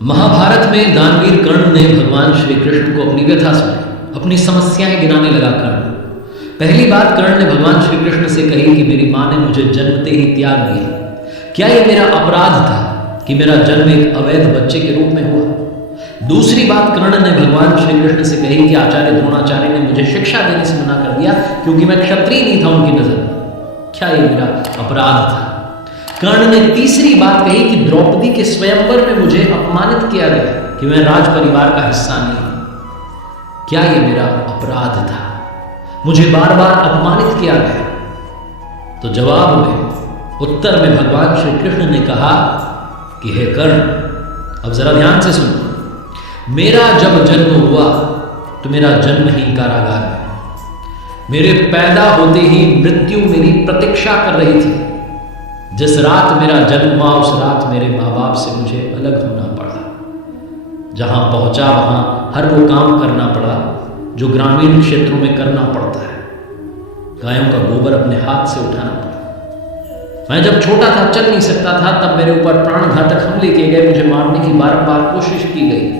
महाभारत में दानवीर कर्ण ने भगवान श्री कृष्ण को अपनी व्यथा सुनाई, अपनी समस्याएं गिनाने लगा कर्ण। पहली बात कर्ण ने भगवान श्री कृष्ण से कही कि मेरी माँ ने मुझे जन्मते ही त्याग दिया। क्या यह मेरा अपराध था कि मेरा जन्म एक अवैध बच्चे के रूप में हुआ? दूसरी बात कर्ण ने भगवान श्री कृष्ण से कही कि आचार्य द्रोणाचार्य ने मुझे शिक्षा देने से मना कर दिया क्योंकि मैं क्षत्रिय नहीं था उनकी नजर में। क्या यह मेरा अपराध था? कर्ण ने तीसरी बात कही कि द्रौपदी के स्वयंवर में मुझे अपमानित किया गया कि मैं राज परिवार का हिस्सा नहीं हूं। क्या यह मेरा अपराध था? मुझे बार बार अपमानित किया गया। तो जवाब में, उत्तर में भगवान श्री कृष्ण ने कहा कि हे कर्ण, अब जरा ध्यान से सुनो। मेरा जब जन्म हुआ तो मेरा जन्म ही कारागार में। मेरे पैदा होते ही मृत्यु मेरी प्रतीक्षा कर रही थी। जिस रात मेरा जन्म हुआ उस रात मेरे माँ बाप से मुझे अलग होना पड़ा। जहां पहुंचा वहां हर वो काम करना पड़ा जो ग्रामीण क्षेत्रों में करना पड़ता है। गायों का गोबर अपने हाथ से उठाना पड़ा। मैं जब छोटा था, चल नहीं सकता था, तब मेरे ऊपर प्राणघातक हमले किए गए। मुझे मारने की बारंबार कोशिश की गई।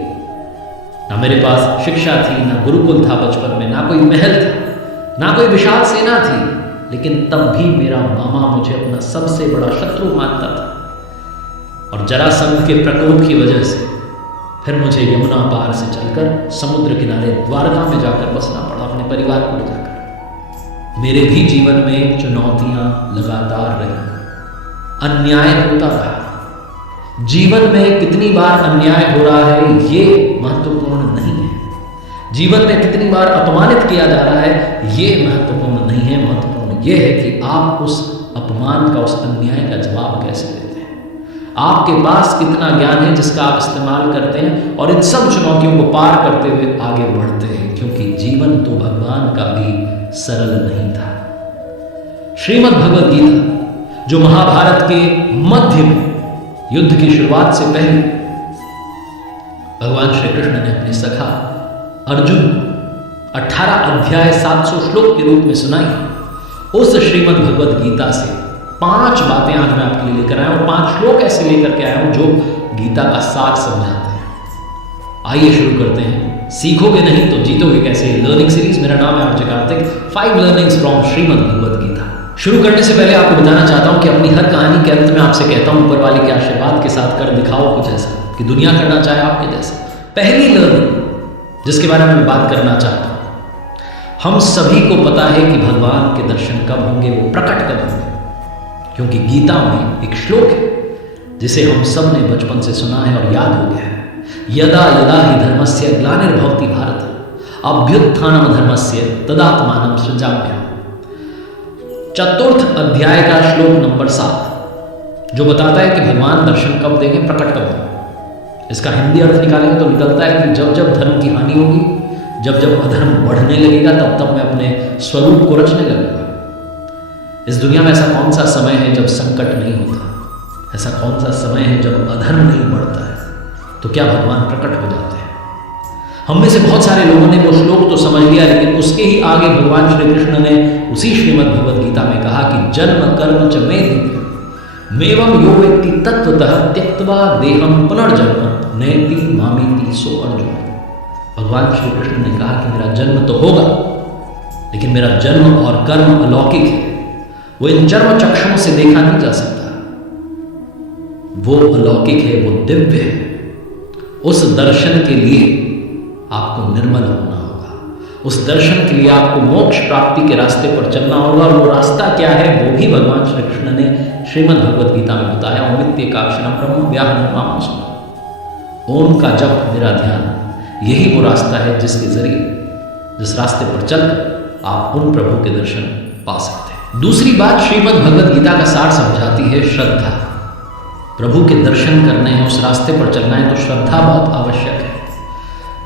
ना मेरे पास शिक्षा थी, ना गुरुकुल था बचपन में, ना कोई महल था, ना कोई विशाल सेना थी, लेकिन तब भी मेरा मामा मुझे अपना सबसे बड़ा शत्रु मानता था। और जरासंध के प्रकोप की वजह से फिर मुझे यमुना पार से चलकर समुद्र किनारे द्वारका में जाकर बसना पड़ा, अपने परिवार को ले जाकर। मेरे भी जीवन में चुनौतियां लगातार रही, अन्याय होता रहा। जीवन में कितनी बार अन्याय हो रहा है ये महत्वपूर्ण नहीं है। जीवन में कितनी बार अपमानित किया जा रहा है ये महत्वपूर्ण नहीं है। महत्वपूर्ण ये है कि आप उस अपमान का, उस अन्याय का जवाब कैसे देते हैं। आपके पास कितना ज्ञान है जिसका आप इस्तेमाल करते हैं और इन सब चुनौतियों को पार करते हुए आगे बढ़ते हैं, क्योंकि जीवन तो भगवान का भी सरल नहीं था। श्रीमद् भगवद गीता, जो महाभारत के मध्य में युद्ध की शुरुआत से पहले भगवान श्री कृष्ण ने अपने सखा अर्जुन 18 अध्याय 700 श्लोक के रूप में सुनाई, उस श्रीमद् भगवद गीता से 5 बातें आज मैं आपके लिए लेकर आया हूं। 5 श्लोक ऐसे लेकर के आया हूं जो गीता का सार समझाते हैं। आइए शुरू करते हैं। सीखोगे नहीं तो जीतोगे कैसे, लर्निंग सीरीज। मेरा नाम है RJ Kartik. 5 learnings from Shrimad Bhagavad Gita. शुरू करने से पहले आपको बताना चाहता हूं कि अपनी हर कहानी के अंत में आपसे कहता हूं, ऊपर वाले के आशीर्वाद के साथ कर दिखाओ कुछ ऐसा कि दुनिया करना चाहे आपके जैसा। पहली लर्निंग जिसके बारे में मैं बात करना चाहता हूं, हम सभी को पता है कि भगवान के दर्शन कब होंगे, वो प्रकट कब होंगे, क्योंकि गीता में एक श्लोक है जिसे हम सब ने बचपन से सुना है और याद हो गया है। यदा यदा हि धर्मस्य ग्लानिर्भवति भारत अभ्युत्थानम धर्मस्य तदात्मानं सृजाम्यहम्। चतुर्थ अध्याय का श्लोक नंबर 7 जो बताता है कि भगवान दर्शन कब देंगे, प्रकट कब होंगे। इसका हिंदी अर्थ निकालेंगे तो निकलता है कि जब जब धर्म की हानि होगी, जब जब अधर्म बढ़ने लगेगा, तब तब मैं अपने स्वरूप को रचने लगूंगा। इस दुनिया में ऐसा कौन सा समय है जब संकट नहीं होता? ऐसा कौन सा समय है जब अधर्म नहीं बढ़ता है? तो क्या भगवान प्रकट हो जाते हैं? हम में से बहुत सारे लोगों ने वो श्लोक तो समझ लिया, लेकिन उसके ही आगे भगवान श्री कृष्ण ने उसी श्रीमद् भगवद गीता में कहा कि जन्म कर्म च मे दिव्यम् मेवं यो वेत्ति तत्त्वतः त्यक्त्वा देहं पुनर्जन्म नयति मामेति सो अर्जुन। भगवान श्री कृष्ण ने कहा कि मेरा जन्म तो होगा, लेकिन मेरा जन्म और कर्म अलौकिक है। वो इन चर्म चक्षुओं से देखा नहीं जा सकता। वो अलौकिक है, वो दिव्य है। उस दर्शन के लिए आपको निर्मल होना होगा। उस दर्शन के लिए आपको मोक्ष प्राप्ति के रास्ते पर चलना होगा। और वो रास्ता क्या है वो भी भगवान श्री कृष्ण ने श्रीमद् भगवद गीता में बताया। ओमित्येकाक्षरं ब्रह्म व्याहरं मामं स्मृत्वा। ओम का जप, मेरा ध्यान, यही वो रास्ता है जिसके जरिए, जिस रास्ते पर चल आप उन प्रभु के दर्शन पा सकते हैं। दूसरी बात श्रीमद् भगवद गीता का सार समझाती है श्रद्धा। प्रभु के दर्शन करने हैं, उस रास्ते पर चलना है तो श्रद्धा बहुत आवश्यक है।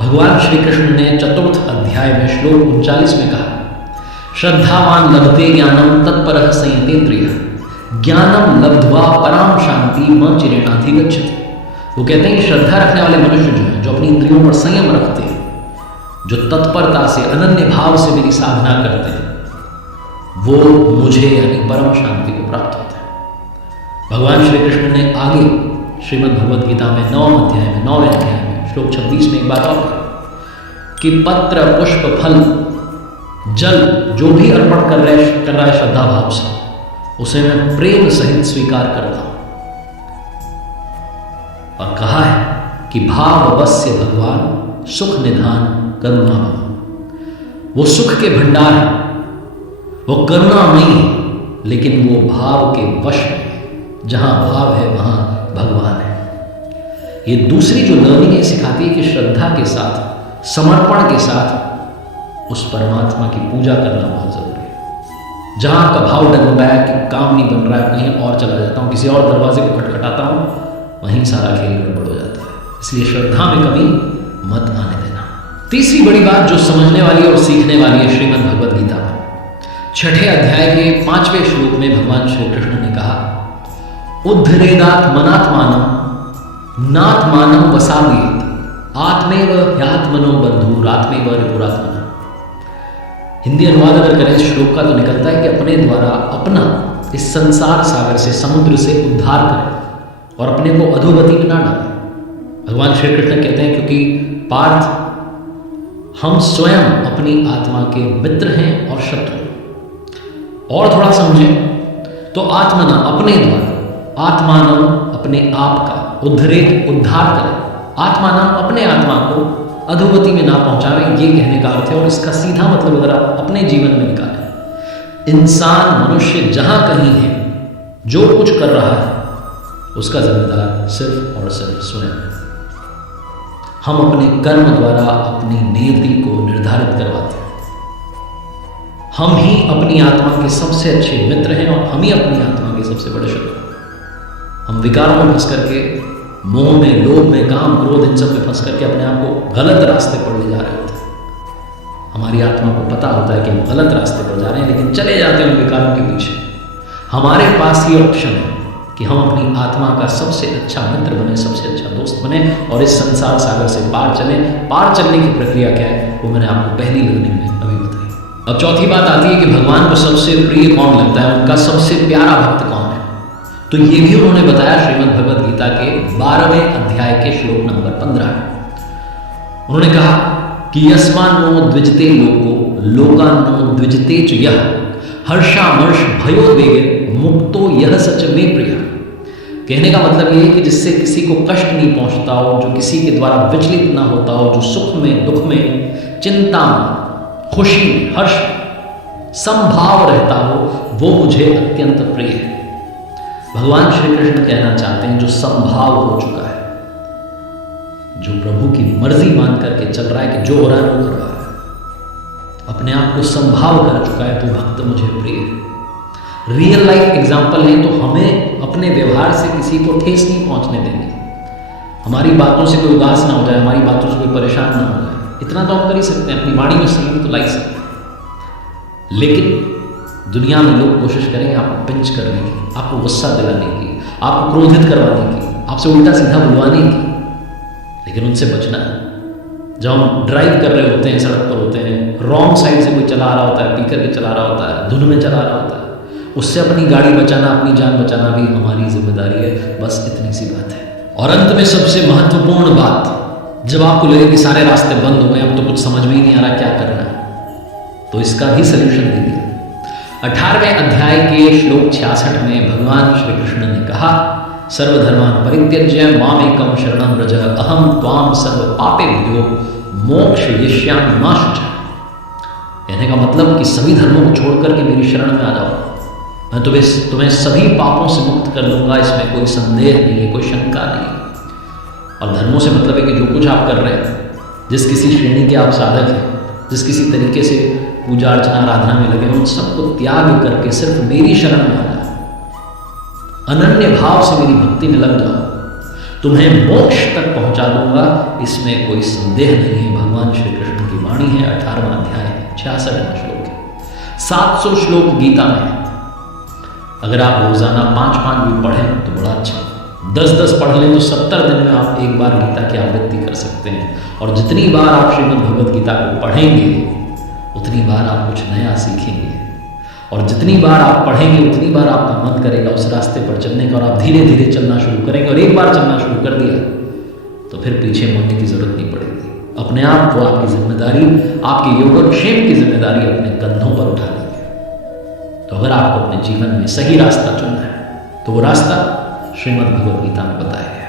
भगवान श्री कृष्ण ने चतुर्थ अध्याय में श्लोक 39 में कहा, श्रद्धावान लभते ज्ञानम तत्परः संयतेन्द्रियः ज्ञानम लब्ध्वा पराम शांति म चिरेणाधिगच्छति। वो कहते हैं कि श्रद्धा रखने वाले मनुष्य जो हैं, जो अपनी इंद्रियों पर संयम रखते हैं, जो तत्परता से अनन्य भाव से मेरी साधना करते हैं, वो मुझे यानी परम शांति को प्राप्त होते हैं। भगवान श्री कृष्ण ने आगे श्रीमद् भगवद गीता में 9वें अध्याय में श्लोक 26 में एक बात और कि पत्र पुष्प फल जल जो भी अर्पण कर रहा है श्रद्धा भाव से, उसे मैं प्रेम सहित स्वीकार करता हूं। और कहा है कि भाव बस्य भगवान सुख निधान करुणा भव। वो सुख के भंडार है, वो करुणामयी है, लेकिन वो भाव के वश में है। जहां भाव है वहां भगवान है। ये दूसरी जो लर्निंग है सिखाती है कि श्रद्धा के साथ, समर्पण के साथ उस परमात्मा की पूजा करना बहुत जरूरी है। जहां आपका भाव डगमगाया कि काम नहीं बन रहा है, कहीं और चला जाता हूं, किसी और दरवाजे को खटखटाता हूं, वहीं सारा खेल गड़बड़ हो जाता है। इसलिए श्रद्धा में कभी मत आने देना। तीसरी बड़ी बात जो समझने वाली और सीखने वाली है श्रीमद् भगवद गीता में, 6ठे अध्याय के 5वें श्लोक में भगवान श्री कृष्ण ने कहा, उद्धरेदात्मनात्मानं नात्मानं वसावयेत् आत्मेव ह्यात्मनो बन्धुरात्मेव रिपुरात्मनः। हिंदी अनुवाद अगर करें इस श्लोक का तो निकलता है कि अपने द्वारा अपना इस संसार सागर से, समुद्र से उद्धार करें और अपने को अधोगति में ना डालें। भगवान श्री कृष्ण कहते हैं क्योंकि पार्थ, हम स्वयं अपनी आत्मा के मित्र हैं और शत्रु। और थोड़ा समझें तो आत्मना अपने द्वारा, आत्मानम अपने आप का, उद्धरेत उद्धार करें, आत्मानम अपने आत्मा को अधोगति में ना पहुंचावे, ये कहने का अर्थ है। और इसका सीधा मतलब अगर आप अपने जीवन में निकालें, इंसान मनुष्य जहां कहीं है, जो कुछ कर रहा है उसका जिम्मेदार सिर्फ और सिर्फ स्वयं। हम अपने कर्म द्वारा अपनी नियति को निर्धारित करवाते हैं। हम ही अपनी आत्मा के सबसे अच्छे मित्र हैं और हम ही अपनी आत्मा के सबसे बड़े शत्रु हैं। हम विकारों में फंस करके, मोह में, लोभ में, काम, क्रोध, इन सब में फंस करके अपने आप को गलत रास्ते पर ले जा रहे होते हैं। हमारी आत्मा को पता होता है कि हम गलत रास्ते पर जा रहे हैं, लेकिन चले जाते हैं उन विकारों के पीछे। हमारे पास ये ऑप्शन है कि हम अपनी आत्मा का सबसे अच्छा मित्र बने, सबसे अच्छा दोस्त बने और इस संसार सागर से पार चलें। पार चलने की प्रक्रिया क्या है वो मैंने आपको पहली लर्निंग में अभी बताई। अब चौथी बात आती है कि भगवान को सबसे प्रिय कौन लगता है, उनका सबसे प्यारा भक्त कौन है। तो ये भी उन्होंने बताया श्रीमद् भगवद गीता के 12वें अध्याय के श्लोक नंबर 15 में। उन्होंने कहा कि यस्मान्नो द्विजते लोको लोकान्नो द्विजते च यः हर्षामर्ष भयोद्वेगे मुक्तो यह सच में प्रिय। कहने का मतलब ये है कि जिससे किसी को कष्ट नहीं पहुंचता हो, जो किसी के द्वारा विचलित ना होता हो, जो सुख में, दुख में, चिंता में, खुशी में, हर्ष में समभाव रहता हो, वो मुझे अत्यंत प्रिय है। भगवान श्री कृष्ण कहना चाहते हैं जो समभाव हो चुका है, जो प्रभु की मर्जी मान करके चल रहा है कि जो हो रहा है वो कर रहा है, अपने आप को संभाव कर चुका है, तो भक्त मुझे प्रिय है। रियल लाइफ एग्जाम्पल है, तो हमें अपने व्यवहार से किसी को ठेस नहीं पहुंचने देंगे, हमारी बातों से कोई उदास ना हो जाए, हमारी बातों से कोई परेशान ना हो जाए। इतना तो हम कर ही सकते हैं, अपनी वाणी में संयम तो ला ही सकते हैं। लेकिन दुनिया में लोग कोशिश करेंगे आपको पिंच करने की, आपको गुस्सा दिलाने की, आपको क्रोधित करवाने की, आपसे उल्टा सीधा बुलवाने की, लेकिन उनसे बचना है। जब हम ड्राइव कर रहे होते हैं, सड़क पर होते हैं, रॉन्ग साइड से कोई चला रहा होता है, पी करके चला रहा होता है, धुन में चला रहा होता है, उससे अपनी गाड़ी बचाना, अपनी जान बचाना भी हमारी जिम्मेदारी है। बस इतनी सी बात है। और अंत में सबसे महत्वपूर्ण बात, जब आपको लगे कि सारे रास्ते बंद हो गए, अब तो कुछ समझ में ही नहीं आ रहा क्या करना है, तो इसका भी सल्यूशन दे दिया। 18वें अध्याय के श्लोक 66 में भगवान श्री कृष्ण ने कहा, सर्वधर्मान् परित्यज्य मामेकं शरणं व्रज अहं त्वां सर्व पापेभ्यो मोक्षयिष्यामि मा शुचः। कहने का मतलब कि सभी धर्मों को छोड़ करके मेरी शरण में आ जाओ, मैं तुम्हें सभी पापों से मुक्त कर दूंगा, इसमें कोई संदेह नहीं है, कोई शंका नहीं है। और धर्मों से मतलब है कि जो कुछ आप कर रहे हैं, जिस किसी श्रेणी के आप साधक हैं, जिस किसी तरीके से पूजा अर्चना आराधना में लगे, उन सबको त्याग करके सिर्फ मेरी शरण में आ जाओ, अनन्य भाव से मेरी भक्ति में लग जाओ, तुम्हें मोक्ष तक पहुंचा दूंगा, इसमें कोई संदेह नहीं है। भगवान श्री कृष्ण की वाणी है, 18वां अध्याय है, 66वां श्लोक है। 700 श्लोक गीता में है। अगर आप रोजाना 5-5 भी पढ़ें तो बड़ा अच्छा, 10-10 पढ़ लें तो 70 दिन में आप एक बार गीता की आवृत्ति कर सकते हैं। और जितनी बार आप श्रीमद् भगवद गीता को पढ़ेंगे उतनी बार आप कुछ नया सीखेंगे। और जितनी बार आप पढ़ेंगे उतनी बार आपका मन करेगा उस रास्ते पर चलने का, और आप धीरे धीरे चलना शुरू करेंगे। और एक बार चलना शुरू कर दिया तो फिर पीछे मुड़ने की जरूरत नहीं पड़ेगी। अपने आप को आपकी जिम्मेदारी, आपके योगक्षेम की जिम्मेदारी अपने कंधों पर उठा लेंगे। तो अगर आपको अपने जीवन में सही रास्ता चुनना है तो वो रास्ता श्रीमद् भगवद गीता में बताया है।